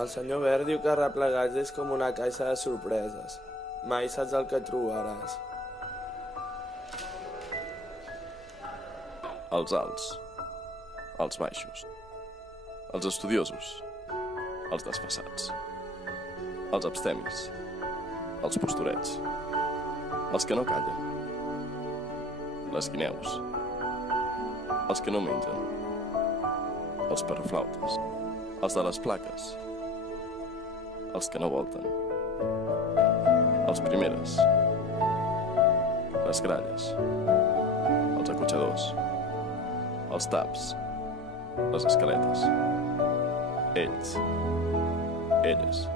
El senyor Verd diu que replegats és com una caixa de sorpreses. Mai saps el que trobaràs. Els alts, els baixos, els estudiosos, els desfassats, els abstemis, els posturets, els que no callen, les guineus, els que no mengen, els perroflautes, els de les plaques, els que no volten, els primeres, les gralles, els acotxadors, els taps, les escaletes, ells, elles.